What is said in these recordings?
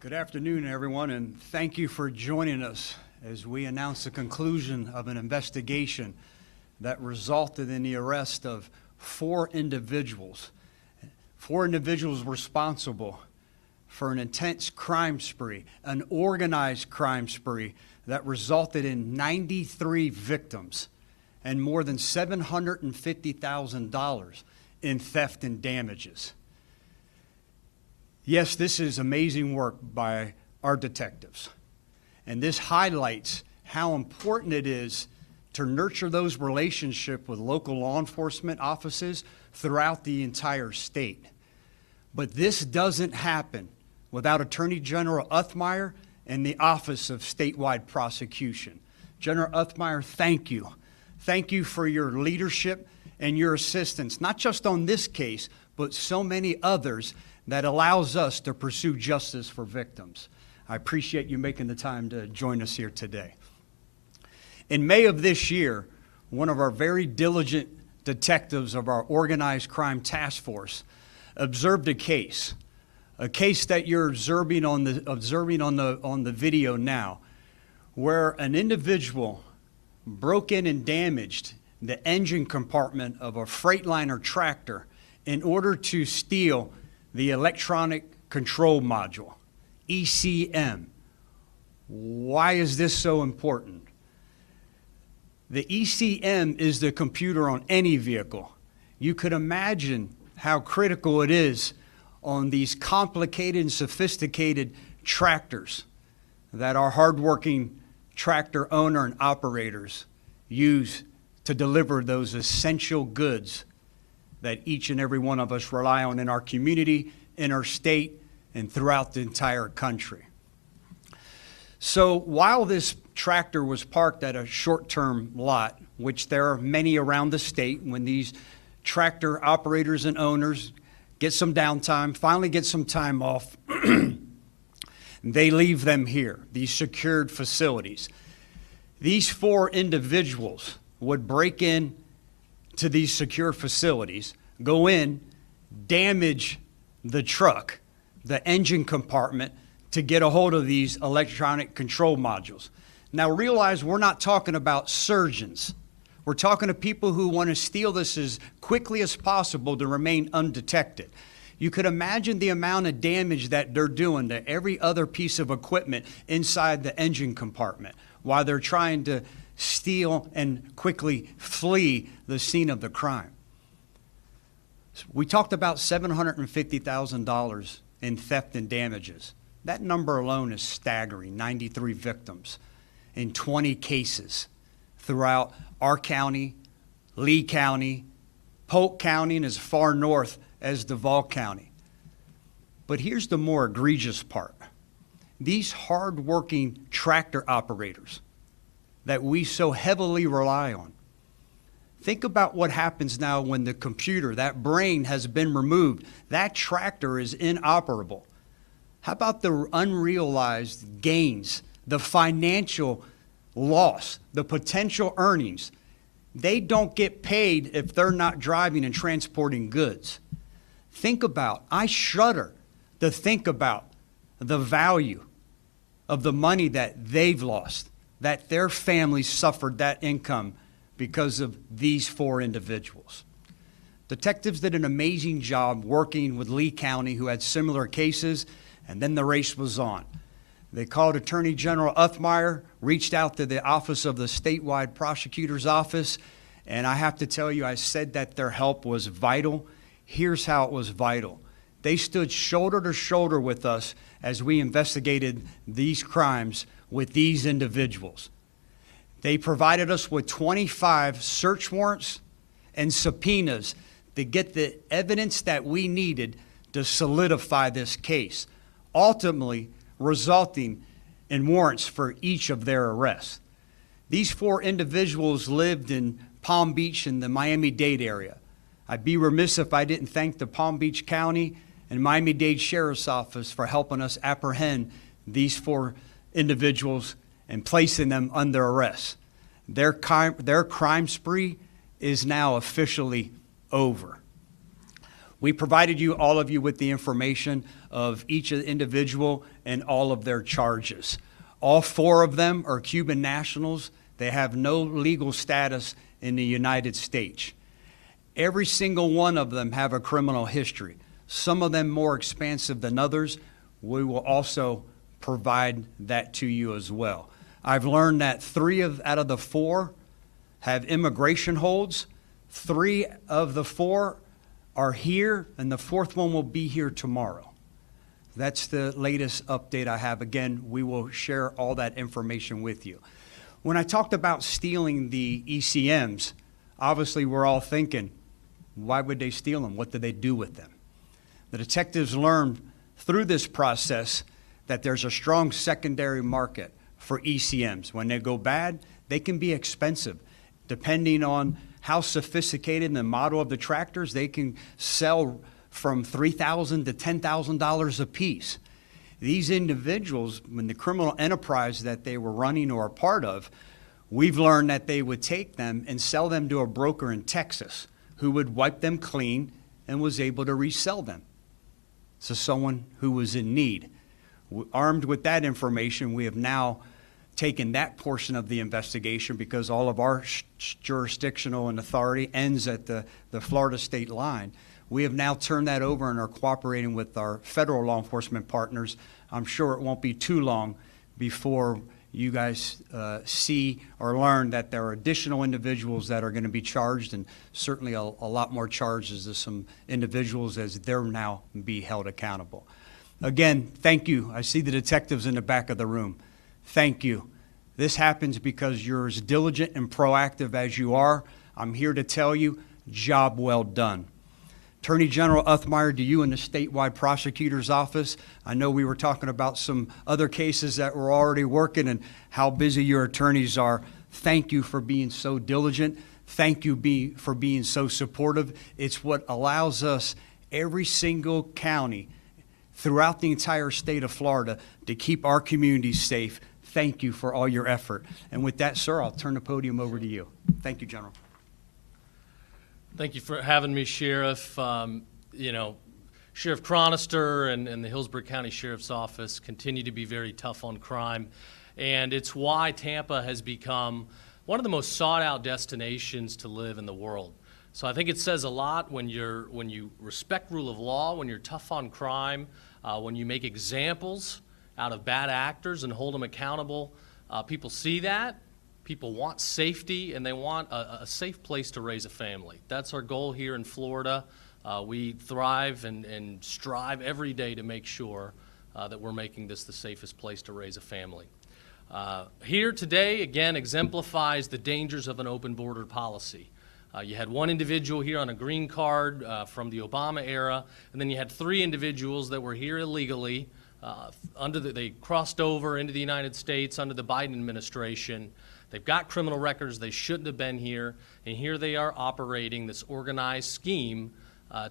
Good afternoon, everyone, and thank you for joining us as we announce the conclusion of an investigation that resulted in the arrest of four individuals responsible for an intense crime spree, an organized crime spree that resulted in 93 victims and more than $750,000 in theft and damages. Yes, this is amazing work by our detectives, and this highlights how important it is to nurture those relationships with local law enforcement offices throughout the entire state. But this doesn't happen without Attorney General Uthmeier and the Office of Statewide Prosecution. General Uthmeier, thank you. Thank you for your leadership and your assistance, not just on this case, but so many others that allows us to pursue justice for victims. I appreciate you making the time to join us here today. In May of this year, one of our very diligent detectives of our organized crime task force observed a case that you're observing on the video now, where an individual broke in and damaged the engine compartment of a Freightliner tractor in order to steal the electronic control module, ECM. Why is this so important? The ECM is the computer on any vehicle. You could imagine how critical it is on these complicated and sophisticated tractors that our hardworking tractor owner and operators use to deliver those essential goods that each and every one of us rely on in our community, in our state, and throughout the entire country. So while this tractor was parked at a short-term lot, which there are many around the state, when these tractor operators and owners get some downtime, finally get some time off, they leave them here, these secured facilities. These four individuals would break in to these secure facilities, go in, damage the truck, the engine compartment, to get a hold of these electronic control modules. Now realize we're not talking about surgeons. We're talking to people who want to steal this as quickly as possible to remain undetected. You could imagine the amount of damage that they're doing to every other piece of equipment inside the engine compartment while they're trying to steal and quickly flee the scene of the crime. We talked about $750,000 in theft and damages. That number alone is staggering, 93 victims in 20 cases throughout our county, Lee County, Polk County, and as far north as Duval County. But here's the more egregious part. These hard-working tractor operators that we so heavily rely on. Think about what happens now when the computer, that brain, has been removed. That tractor is inoperable. How about the unrealized gains, the financial loss, the potential earnings? They don't get paid if they're not driving and transporting goods. I shudder to think about the value of the money that they've lost, that their families suffered that income because of these four individuals. Detectives did an amazing job working with Lee County, who had similar cases, and then the race was on. They called Attorney General Uthmeier, reached out to the Office of the Statewide Prosecutor's Office, and I have to tell you, I said that their help was vital. Here's how it was vital. They stood shoulder to shoulder with us as we investigated these crimes with these individuals. They provided us with 25 search warrants and subpoenas to get the evidence that we needed to solidify this case, ultimately resulting in warrants for each of their arrests. These four individuals lived in Palm Beach in the Miami-Dade area. I'd be remiss if I didn't thank the Palm Beach County and Miami-Dade Sheriff's Office for helping us apprehend these four individuals and placing them under arrest. Their crime spree is now officially over. We provided all of you with the information of each individual in all of their charges. All 4 of them are Cuban nationals. They have no legal status in the United States. Every single one of them have a criminal history, some of them more expansive than others. We will also provide that to you as well. I've learned that 3 out of the 4 have immigration holds. 3 of the 4 are here, and the 4th one will be here tomorrow. That's the latest update I have. Again, we will share all that information with you. When I talked about stealing the ECMs, obviously we're all thinking, why would they steal them? What did they do with them? The detectives learned through this process that there's a strong secondary market for ECMs. When they go bad, they can be expensive. Depending on how sophisticated the model of the tractors, they can sell from $3,000 to $10,000 a piece. These individuals, when the criminal enterprise that they were running or a part of, we've learned that they would take them and sell them to a broker in Texas who would wipe them clean and was able to resell them to someone who was in need. Armed with that information, we have now taken that portion of the investigation, because all of our jurisdictional and authority ends at the Florida state line. We have now turned that over and are cooperating with our federal law enforcement partners. I'm sure it won't be too long before you guys see or learn that there are additional individuals that are going to be charged, and certainly a lot more charges to some individuals as they're now be held accountable. Again, thank you. I see the detectives in the back of the room. Thank you. This happens because you're as diligent and proactive as you are. I'm here to tell you, job well done. Attorney General Uthmeier, to you and the statewide prosecutor's office, I know we were talking about some other cases that were already working and how busy your attorneys are. Thank you for being so diligent. Thank you for being so supportive. It's what allows us, every single county throughout the entire state of Florida, to keep our communities safe. Thank you for all your effort. And with that, sir, I'll turn the podium over to you. Thank you, General. Thank you for having me, Sheriff. Sheriff Chronister and the Hillsborough County Sheriff's Office continue to be very tough on crime, and it's why Tampa has become one of the most sought-out destinations to live in the world. So I think it says a lot when you respect rule of law, when you're tough on crime, when you make examples out of bad actors and hold them accountable. People see that. People want safety, and they want a safe place to raise a family. That's our goal here in Florida. We thrive and strive every day to make sure that we're making this the safest place to raise a family. Here today, again, exemplifies the dangers of an open border policy. You had one individual here on a green card from the Obama era, and then you had 3 individuals that were here illegally. They crossed over into the United States under the Biden administration. They've got criminal records. They shouldn't have been here, and here they are operating this organized scheme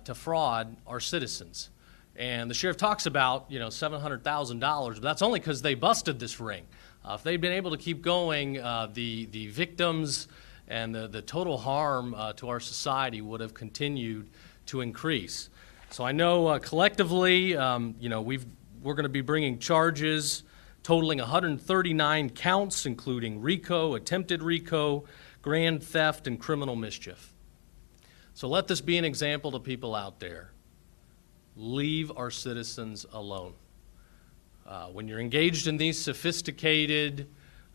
to fraud our citizens. And the sheriff talks about, $700,000, but that's only because they busted this ring. If they'd been able to keep going, the victims and the total harm to our society would have continued to increase. So I know collectively, we're going to be bringing charges totaling 139 counts, including RICO, attempted RICO, grand theft, and criminal mischief. So let this be an example to people out there. Leave our citizens alone. When you're engaged in these sophisticated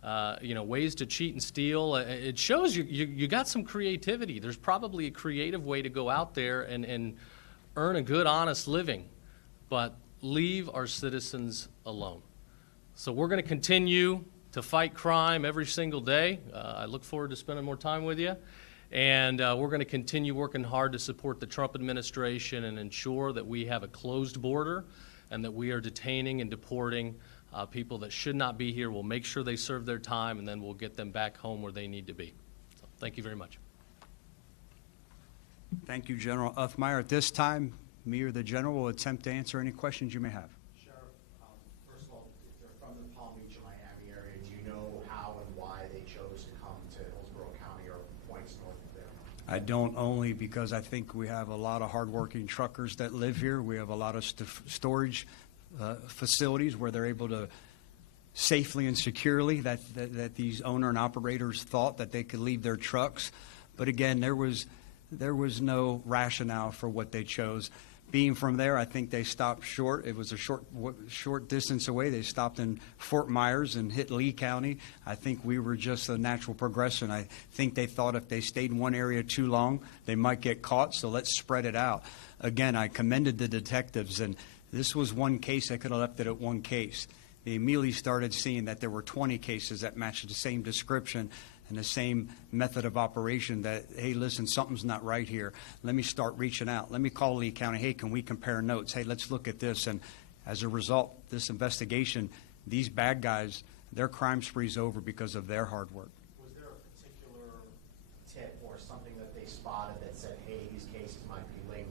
ways to cheat and steal, it shows you got some creativity. There's probably a creative way to go out there and earn a good, honest living, but leave our citizens alone. So we're going to continue to fight crime every single day. I look forward to spending more time with you. And we're going to continue working hard to support the Trump administration and ensure that we have a closed border and that we are detaining and deporting people that should not be here. We'll make sure they serve their time, and then we'll get them back home where they need to be. So thank you very much. Thank you, General Uthmeier. At this time, me or the General will attempt to answer any questions you may have. First of all, if they're from the Palm Beach and Miami area, do you know how and why they chose to come to Hillsborough County or points north of there? I don't, only because I think we have a lot of hardworking truckers that live here. We have a lot of storage facilities where they're able to safely and securely, that these owner and operators thought that they could leave their trucks. But again, there was no rationale for what they chose. Being from there, I think they stopped short. It was a short distance away. They stopped in Fort Myers and hit Lee County. I think we were just a natural progression. I think they thought if they stayed in one area too long, they might get caught, so let's spread it out. Again, I commended the detectives, and this was one case. I could have left it at one case. They immediately started seeing that there were 20 cases that matched the same description and the same method of operation, that, hey, listen, something's not right here. Let me start reaching out. Let me call Lee County. Hey, can we compare notes? Hey, let's look at this. And as a result, this investigation, these bad guys, their crime spree's over because of their hard work. Was there a particular tip or something that they spotted that said, hey, these cases might be linked,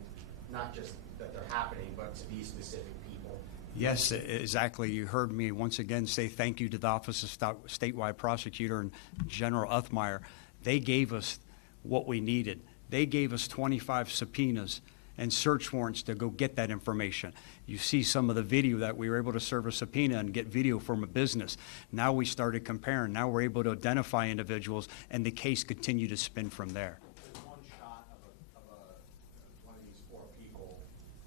not just that they're happening, but to these specific people? Yes, exactly. You heard me once again say thank you to the Office of Statewide Prosecutor and General Uthmeier. They gave us what we needed. They gave us 25 subpoenas and search warrants to go get that information. You see some of the video that we were able to serve a subpoena and get video from a business. Now we started comparing. Now we're able to identify individuals, and the case continued to spin from there. There's one shot of one of these four people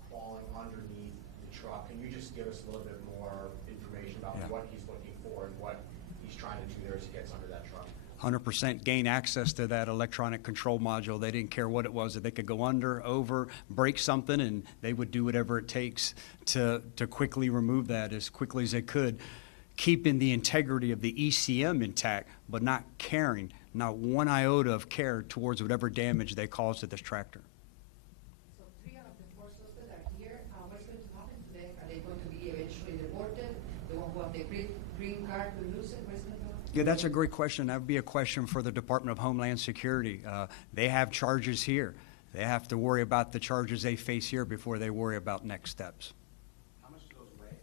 crawling underneath the truck. Can you just give us a little bit more information about what he's looking for and what he's trying to do there as he gets under that truck? 100% gain access to that electronic control module. They didn't care what it was, that they could go under, over, break something, and they would do whatever it takes to quickly remove that as quickly as they could, keeping the integrity of the ECM intact, but not caring, not one iota of care towards whatever damage they caused to this tractor. So 3 out of the 4 suspects are here. What's going to happen to them? Are they going to be eventually deported? The one who have the green card will lose it? What's going to happen? Yeah, that's a great question. That would be a question for the Department of Homeland Security. They have charges here. They have to worry about the charges they face here before they worry about next steps. How much do those weigh,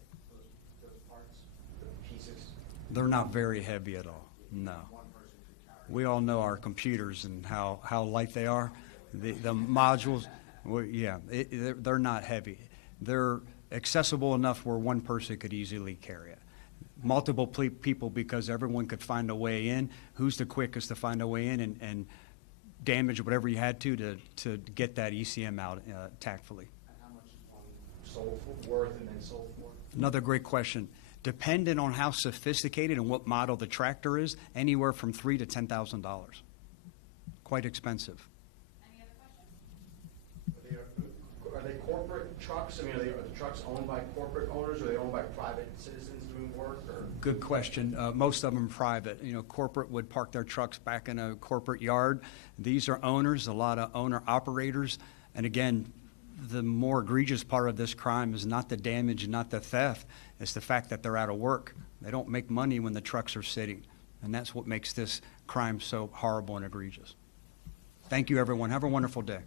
those parts, the pieces? They're not very heavy at all, no. One person could carry. We all know our computers and how light they are. The modules, well, yeah, they're not heavy. They're accessible enough where one person could easily carry it. Multiple people, because everyone could find a way in. Who's the quickest to find a way in and damage whatever you had to get that ECM out tactfully? And how much is one sold for, worth and then sold for? Another great question. Depending on how sophisticated and what model the tractor is, anywhere from $3,000 to $10,000. Quite expensive. Any other questions? Are they corporate trucks? I mean, are the trucks owned by corporate owners, or are they owned by private citizens doing work? Or? Good question. Most of them private. You know, corporate would park their trucks back in a corporate yard. These are owners, a lot of owner-operators. And again, the more egregious part of this crime is not the damage, not the theft. It's the fact that they're out of work. They don't make money when the trucks are sitting. And that's what makes this crime so horrible and egregious. Thank you, everyone. Have a wonderful day.